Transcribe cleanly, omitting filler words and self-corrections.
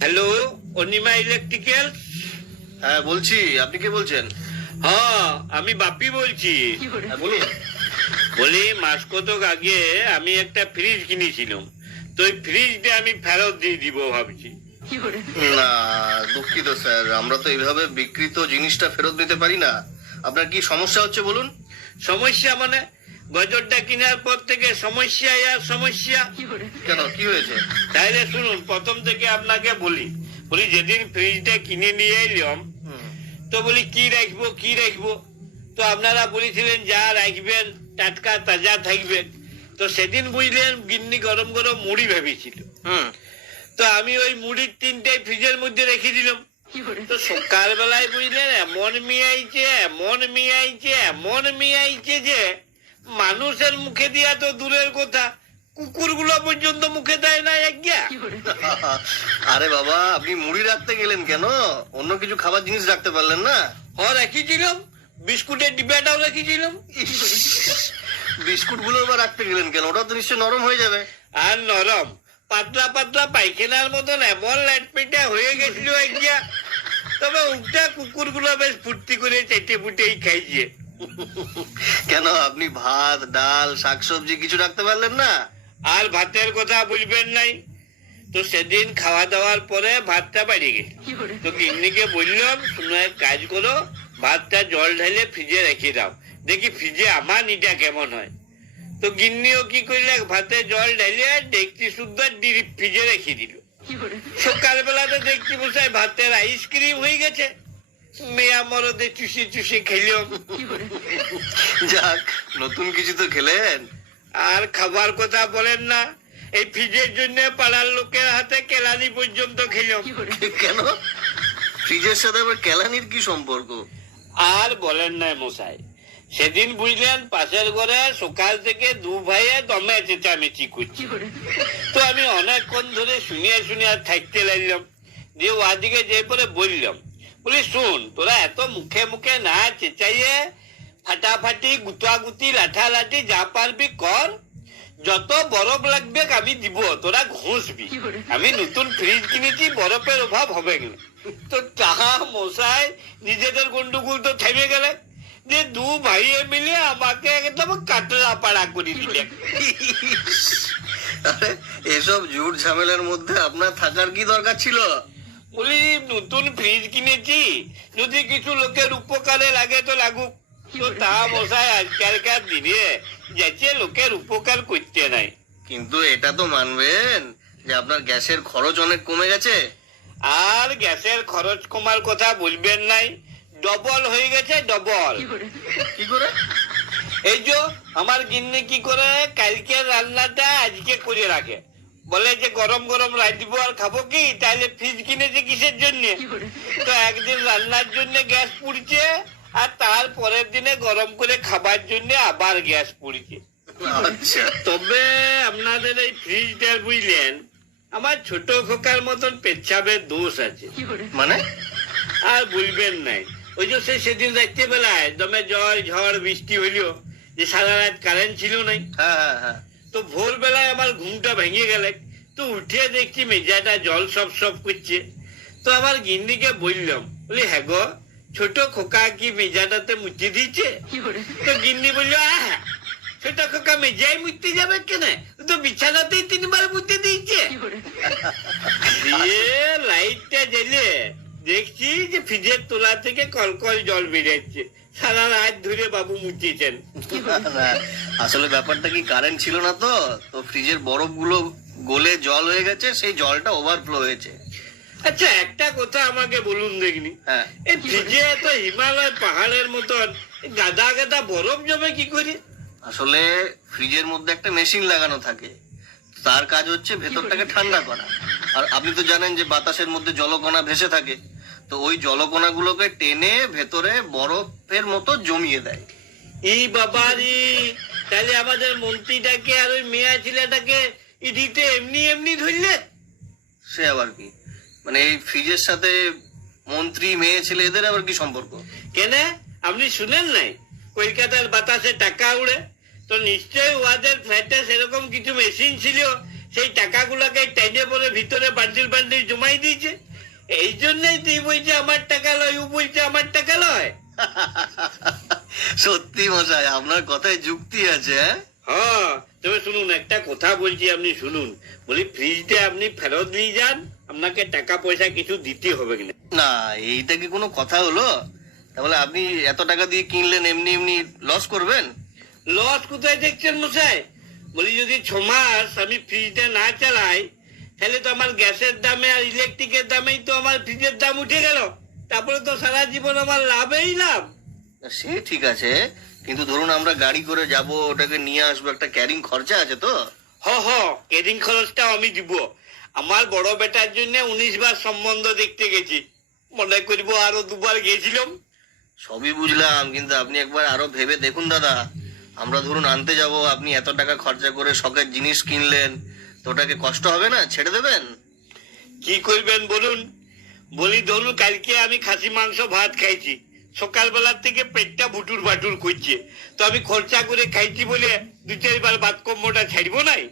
Hello, Anima electrical. হ্যাঁ বলছি, আপনি কে বলছেন? হ্যাঁ, আমি বাপি বলছি। হ্যাঁ বলুন। বলি, মাস কতক আগে আমি একটা ফ্রিজ কিনেছিলাম, তো ওই ফ্রিজটা আমি ফেরত দিয়ে দিব ভাবছি। না, দুঃখিত স্যার, আমরা তো এইভাবে বিক্রিত জিনিসটা ফেরত দিতে পারি না। আপনার কি সমস্যা হচ্ছে বলুন? সমস্যা মানে? গজরটা কেনার পর থেকে সমস্যা আর সমস্যা। কেন, কি হয়েছে? তাইলে শুনুন, প্রথম থেকে আপনাকে বলি। যেদিন ফ্রিজটা কিনে নিয়ে এলাম, তো বলি কি রাখবো কি রাখবো, তো আপনারা বলেছিলেন যা রাখবেন টাটকা তাজা থাকবে। তো সেদিন বুঝলেন গিন্নি গরম গরম মুড়ি ভেবেছিল। তো আমি ওই মুড়ির তিনটাই ফ্রিজের মধ্যে রেখে দিলাম। তো সকাল বেলায় বুঝলেন এমন মিয়াইছে যে মানুষের মুখে দিয়া তো দূরের কথা, কুকুরগুলো পর্যন্ত মুখে দেয় না একগিয়া। আরে বাবা, আপনি মুড়ি রাখতে গেলেন কেন? অন্য কিছু খাবার জিনিস রাখতে পারলেন না? রেখেছিলাম, বিস্কুটের ডিব্বাটাও রেখেছিলাম। বিস্কুট গুলো আবার রাখতে গেলেন কেন? ওটা তো নিশ্চয় নরম হয়ে যাবে। আর নরম পাতলা পাতলা পায়খানার মতন এমন লাটপেটা হয়ে গেছিল একগিয়া। তবে উল্টা কুকুরগুলো বেশ ফুর্তি করে চেটে ফুটেই খাইছে। কেন, আপনি ভাত ডাল শাকসবজি কিছু রাখতে পারলেন না? আর ভাতের কথা বলবেন নাই। তো সেদিন খাওয়া দাওয়ার পরে ভাতটা বাড়ি গেছে। তো গিন্নিকে বললাম, শুনো এক কাজ করো, ভাতটা জল ঢেলে ফ্রিজে রেখে দাও, দেখি ফ্রিজে আমার নিটা কেমন হয়। তো গিন্নিও কি করলে, ভাতে জল ঢেলে দেখছি শুদ্ধ ফ্রিজে রেখে দিল। সকালবেলাতে দেখছি বসায় ভাতের আইসক্রিম হয়ে গেছে। মেয়া মরদে চুষে চুষে খেলাম। যাক, নতুন কিছু তো খেলেন। আর খাবার কথা বলেন না, এই ফ্রিজের জন্য পাড়ার লোকের হাতে কেলানি পর্যন্ত খেলাম। কেন, ফ্রিজের সাথে আবার কেলানির কি সম্পর্ক? আর বলেন না মশাই, সেদিন বুঝলেন পাশের ঘরে সকাল থেকে দু ভাইয়ে দমে চেঁচামেচি করছি। তো আমি অনেকক্ষণ ধরে শুনিয়া থাকতে লাগলাম। দিয়ে ওদিকে যে পরে বললাম, শোন, তোরা এত মুখে মুখে না চেঁচাইয়ে ফাটাফাটি গুতাগুতি লাঠালাঠি যা পারবি কর। যত বরফ লাগবে আমি দিব, তোরা ঘষবি। আমি নতুন ফ্রিজ কিনেছি, বরফের অভাব হবে না। তো তাহা মশাই নিজেদের গন্ডগোল তো থেমে গেলে, যে দু ভাইয়ে মিলে আমাকে একদম কাটলা পাড়া করে দিলে। আরে, এসব ঝুট ঝামেলার মধ্যে আপনার থাকার কি দরকার ছিল? বলি, নতুন ফ্রিজ কিনেছি, যদি কিছু লোকের উপকারে লাগে তো লাগুক। তো তা মশাই আজকালকার দিনে যাচ্ছে লোকের উপকার করতে নাই। কিন্তু এটা তো মানবেন যে আপনার গ্যাসের খরচ অনেক কমে গেছে। আর গ্যাসের খরচ কমার কথা বলবেন নাই, ডবল হয়ে গেছে, ডবল। কি করে? এই যে আমার গিন্নি কি করে, কালকে রান্নাটা আজকে করে রাখে। বলে যে গরম গরম রাঁধবো আর খাবো কি, তাহলে ফ্রিজ কিনেছে কিসের জন্য? তো একদিন রান্নার জন্য গ্যাস পুড়ছে, আর তার পরের দিনে গরম করে খাবার জন্য আবার গ্যাস পুড়ছে। আচ্ছা, তবে আপনাদের এই ফ্রিজটা বুঝলেন, আমার ছোট খোকার মতন পেচ্ছাবের দোষ আছে। মানে? আর বলবেন নাই, ওই যে সেদিন রাত্রে বেলায় দমে জল ঝড় বৃষ্টি হইল, যে সারা রাত কারেন্ট ছিল নাই। হ্যাঁ হ্যাঁ হ্যাঁ। তো ভোরবেলায় আমার ঘুমটা ভেঙে গেলে, তো উঠে দেখছি মেজাটা জল সব সব করছে। তো আমার গিন্নিকে বললাম, হ্যাঁ গো, ছোট খোকা কি মেজাটাতে মুছে দিচ্ছে? তো গিন্নি বললো, ছোট খোকা মেজাই মুছতে যাবে কেন, তো বিছানাতেই 3বার মুছে দিয়েছে। দিয়ে লাইটটা জ্বেলে দেখছি যে ফ্রিজের তোলা থেকে কলকল জল বেরোচ্ছে। সারা রাত ধরে বাবু মুছিয়েছেন। আসলে ব্যাপারটা কি, কারেন্ট ছিল না তো তো ফ্রিজের বরফ গুলো গলে জল হয়ে গেছে, সেই জলটা ওভারফ্লো হয়েছে। আচ্ছা, একটা কথা আমাকে বলুন দেখিনি, হ্যাঁ। এই ফ্রিজে তো হিমালয় পাহাড়ের মতন গাদা গাদা বরফ জমে কি করে? আসলে ফ্রিজের মধ্যে একটা মেশিন লাগানো থাকে, তার কাজ হচ্ছে ভেতরটাকে ঠান্ডা করা। আর আপনি তো জানেন যে বাতাসের মধ্যে জলকণা ভেসে থাকে, তো ওই জলকণা গুলোকে টেনে ভেতরে বরফের মতো জমিয়ে দেয়। এই বাবারি, তাহলে আমাদের মন্ত্রীটাকে আর ওই মেয়া ছেলেটাকে ইডিতে এমনি এমনি ধরলে? সে আবার কি, মানে এই ফ্রিজের সাথে মন্ত্রী মেয়ে ছেলে এদের আবার কি সম্পর্ক? কেন, আপনি শুনেন নাই কলকাতার বাতাসে টাকা উড়ে? তো নিশ্চয়ই ওদের ফ্ল্যাটে সেরকম কিছু মেশিন ছিল, সেই টাকাগুলোকে টেনে পরে ভিতরে বান্ডিল বান্ডিল জমাই দিয়েছে। এই জন্যই তুই বলছে আমার টাকা লয়, ও বলছে আমার টাকা লয়। সত্যি মশাই, আপনার কথায় যুক্তি আছে। হ্যাঁ, তবে শুনুন, একটা কথা বলছি, আপনি শুনুন। বলি ফ্রিজটা আপনি ফেরত নিয়ে যান, আপনাকে টাকা পয়সা কিছু দিতে হবে না। না, এইটা কি কোনো কথা হলো? তাহলে আপনি এত টাকা দিয়ে কিনলেন, এমনি এমনি লস করবেন? লস কোথায় দেখছেন মশাই? বলি যদি 6 মাস আমি ফ্রিজটা না চালাই, তাহলে তো আমার গ্যাসের দামে আর ইলেকট্রিকের দামেই তো আমার ফ্রিজের দাম উঠে গেল। তারপরে তো সারা জীবন আমার লাভেই লাভ। সে ঠিক আছে, কিন্তু ধরুন আমরা গাড়ি করে যাব, ওটাকে নিয়ে আসবো, একটা ক্যারিং খরচা আছে তো। কেডিং খরচটাও আমি দিব। আমার বড় বেটার জন্য 19 বার সম্বন্ধ দেখতে গেছি। মনে করবো আরো 2 বার গেছিলাম। সবই বুঝলাম, কিন্তু আপনি একবার আরো ভেবে দেখুন দাদা। আমরা ধরুন আনতে যাব, আপনি এত টাকা খরচা করে শখের জিনিস কিনলেন, তো ওটাকে কষ্ট হবে না? ছেড়ে দেবেন? কি করবেন বলুন? বলি ধরুন কালকে আমি খাসি মাংস ভাত খাইছি, সকালবেলার থেকে পেটটা বুটুর বাটুর করছে, তো আমি খরচা করে খাইছি বলে 2-4 বার ভাত কম্বটা ছাড়বো নাই।